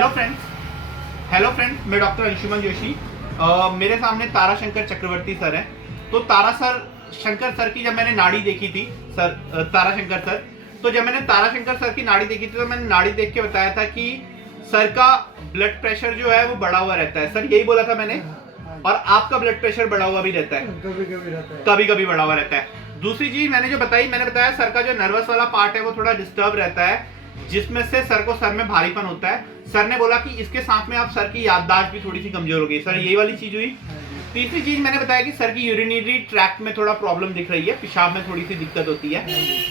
Hello friends, मैं doctor Anshuman Joshi. मेरे सामने ताराशंकर चक्रवर्ती सर हैं। तो शंकर सर की जब मैंने नाड़ी देखी थी, ताराशंकर सर, तो जब मैंने ताराशंकर सर की नाड़ी देखी थी तो मैंने नाड़ी देख के बताया था कि सर का ब्लड प्रेशर जो है वो बढ़ा हुआ रहता है। सर यही बोला था मैंने, और आपका ब्लड प्रेशर बढ़ा हुआ भी रहता है, कभी कभी बढ़ा हुआ रहता है। दूसरी चीज मैंने बताया सर का जो नर्वस वाला पार्ट है वो थोड़ा डिस्टर्ब रहता है, जिसमें से सर को सर में भारीपन होता है। सर ने बोला कि इसके साथ में आप सर की याददाश्त भी थोड़ी सी कमजोर हो गई। सर यही वाली चीज हुई। तीसरी चीज मैंने बताया कि सर की यूरिनरी ट्रैक्ट में थोड़ा प्रॉब्लम दिख रही है, पेशाब में थोड़ी सी दिक्कत होती है।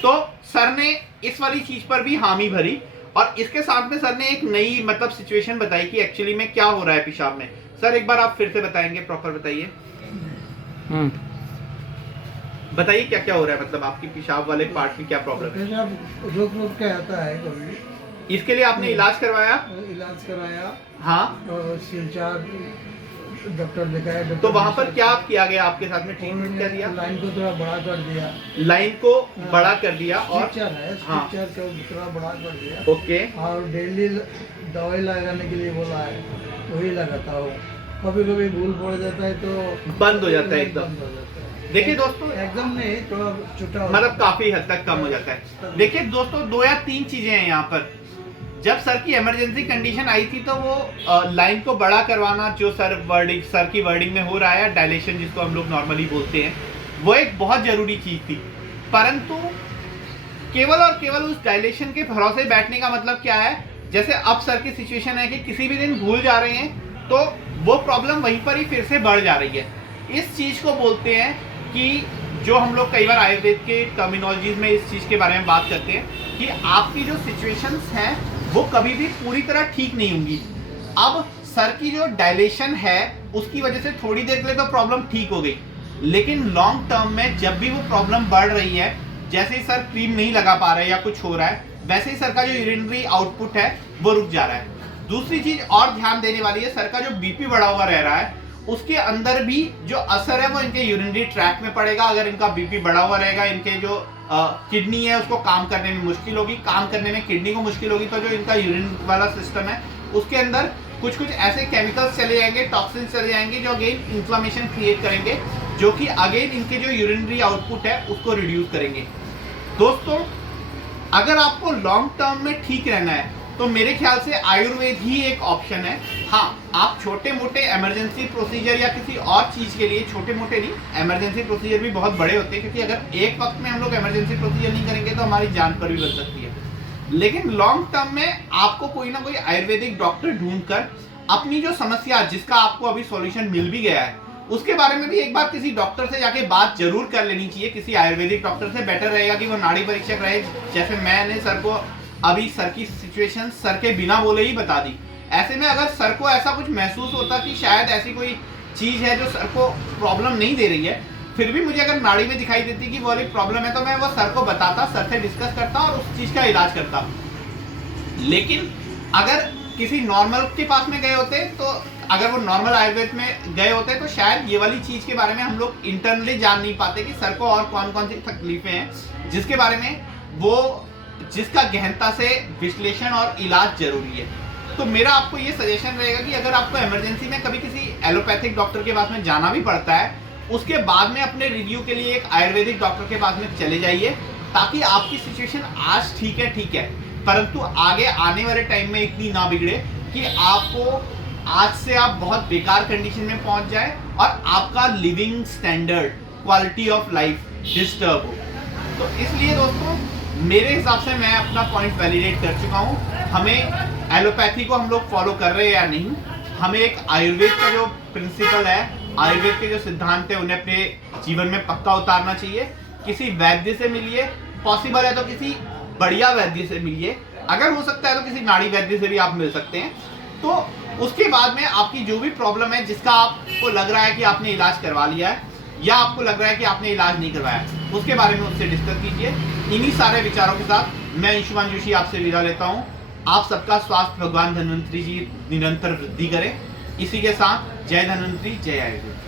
तो सर ने इस वाली चीज पर भी हामी भरी, और इसके साथ में सर ने एक नई सिचुएशन बताई कि एक्चुअली में क्या हो रहा है पेशाब में। सर एक बार आप फिर से बताएंगे, प्रॉपर बताइए। बताइए क्या क्या हो रहा है, आपकी पेशाब वाले पार्ट में क्या प्रॉब्लम है? रुक रुक के आता है कभी। इसके लिए आपने इलाज करवाया? इलाज कराया, हाँ। सिलचार डॉक्टर दिखाया। तो वहाँ पर क्या किया गया आपके साथ में? ट्रीटमेंट क्या दिया? लाइन को थोड़ा बड़ा कर दिया। लाइन को बड़ा कर दिया, और स्ट्रक्चर को थोड़ा बड़ा कर दिया। ओके। और डेली दवाई लगाने के लिए बोला है, वही लगाता हूँ। कभी कभी भूल पड़ जाता है तो बंद हो जाता है एकदम। देखिए दोस्तों, एकदम नहीं, थोड़ा छोटा काफी हद तक कम हो जाता है। देखिए दोस्तों, 2 या 3 चीजें हैं यहाँ पर। जब सर की इमरजेंसी कंडीशन आई थी तो वो लाइन को बड़ा करवाना, जो सर की वर्डिंग में हो रहा है, डायलेशन जिसको हम लोग नॉर्मली बोलते हैं, वो एक बहुत जरूरी चीज थी। परंतु केवल और केवल उस डायलेशन के भरोसे बैठने का मतलब क्या है? जैसे अब सर की सिचुएशन है कि किसी भी दिन भूल जा रहे हैं तो वो प्रॉब्लम वहीं पर ही फिर से बढ़ जा रही है। इस चीज को बोलते हैं कि जो हम लोग कई बार आयुर्वेद के टर्मिनोलॉजीज में इस चीज के बारे में बात करते हैं कि आपकी जो सिचुएशंस हैं वो कभी भी पूरी तरह ठीक नहीं होंगी। अब सर की जो डायलेशन है उसकी वजह से थोड़ी देर के लिए तो प्रॉब्लम ठीक हो गई, लेकिन लॉन्ग टर्म में जब भी वो प्रॉब्लम बढ़ रही है, जैसे ही सर क्रीम नहीं लगा पा रहे या कुछ हो रहा है, वैसे ही सर का जो यूरिनरी आउटपुट है वो रुक जा रहा है। दूसरी चीज और ध्यान देने वाली है, सर का जो बीपी बढ़ा हुआ रह रहा है उसके अंदर भी जो असर है वो इनके यूरिनरी ट्रैक्ट में पड़ेगा। अगर इनका बीपी बढ़ा हुआ रहेगा, इनके जो किडनी है उसको काम करने में मुश्किल होगी, काम करने में किडनी को मुश्किल होगी, तो जो इनका यूरिन वाला सिस्टम है उसके अंदर कुछ ऐसे केमिकल्स चले जाएंगे, टॉक्सिन्स चले जाएंगे, जो अगेन इन्फ्लेमेशन क्रिएट करेंगे, जो कि अगेन इनके जो यूरिनरी आउटपुट है उसको रिड्यूस करेंगे। दोस्तों, अगर आपको लॉन्ग टर्म में ठीक रहना है तो मेरे ख्याल से आयुर्वेद ही एक ऑप्शन है। हाँ, आप छोटे मोटे इमरजेंसी प्रोसीजर या किसी और चीज के लिए, छोटे मोटे नहीं, इमरजेंसी प्रोसीजर भी बहुत बड़े होते हैं, क्योंकि अगर एक वक्त में हम लोग इमरजेंसी प्रोसीजर नहीं करेंगे तो हमारी जान पर भी बच सकती है। लेकिन लॉन्ग टर्म में आपको कोई ना कोई आयुर्वेदिक डॉक्टर ढूंढकर अपनी जो समस्या, जिसका आपको अभी सॉल्यूशन मिल भी गया है, उसके बारे में भी एक बार किसी डॉक्टर से जाके बात जरूर कर लेनी चाहिए। किसी आयुर्वेदिक डॉक्टर से बेटर रहेगा कि वो नाड़ी परीक्षक रहे, जैसे मैंने सर को अभी सर की सिचुएशन सर के बिना बोले ही बता दी। ऐसे में अगर सर को ऐसा कुछ महसूस होता कि शायद ऐसी कोई चीज है जो सर को प्रॉब्लम नहीं दे रही है, फिर भी मुझे अगर नाड़ी में दिखाई देती कि वो वाली प्रॉब्लम है, तो मैं वो सर को बताता, सर से डिस्कस करता और उस चीज का इलाज करता। लेकिन अगर किसी नॉर्मल के पास में गए होते, तो अगर वो नॉर्मल आयुर्वेद में गए होते तो शायद ये वाली चीज के बारे में हम लोग इंटरनली जान नहीं पाते कि सर को और कौन कौन सी तकलीफें हैं, जिसके बारे में जिसका गहनता से विश्लेषण और इलाज जरूरी है। तो मेरा आपको ये सजेशन रहेगा कि अगर आपको इमरजेंसी में कभी किसी एलोपैथिक डॉक्टर के पास में जाना भी पड़ता है, उसके बाद में अपने रिव्यू के लिए एक आयुर्वेदिक डॉक्टर के पास में चले जाइए, ताकि आपकी सिचुएशन आज ठीक है, परंतु आगे आने वाले टाइम में इतनी ना बिगड़े कि आपको आज से आप बहुत बेकार कंडीशन में पहुंच जाए और आपका living standard, quality of life disturb हो। तो इसलिए दोस्तों, मेरे हिसाब से मैं अपना पॉइंट वैलिडेट कर चुका हूँ। हमें एलोपैथी को हम लोग फॉलो कर रहे हैं या नहीं, हमें एक आयुर्वेद का जो प्रिंसिपल है, आयुर्वेद के जो सिद्धांत है, उन्हें अपने जीवन में पक्का उतारना चाहिए। किसी वैद्य से मिलिए, पॉसिबल है तो किसी बढ़िया वैद्य से मिलिए, अगर हो सकता है तो किसी नाड़ी वैद्य से भी आप मिल सकते हैं। तो उसके बाद में आपकी जो भी प्रॉब्लम है, जिसका आपको लग रहा है कि आपने इलाज करवा लिया है या आपको लग रहा है कि आपने इलाज नहीं करवाया, उसके बारे में उससे डिस्कस कीजिए। इन्हीं सारे विचारों के साथ मैं अंशुमन जोशी आपसे विदा लेता हूं। आप सबका स्वास्थ्य भगवान धन्वंतरी जी निरंतर वृद्धि करें। इसी के साथ जय धन्वंतरी, जय आयुर्वेद।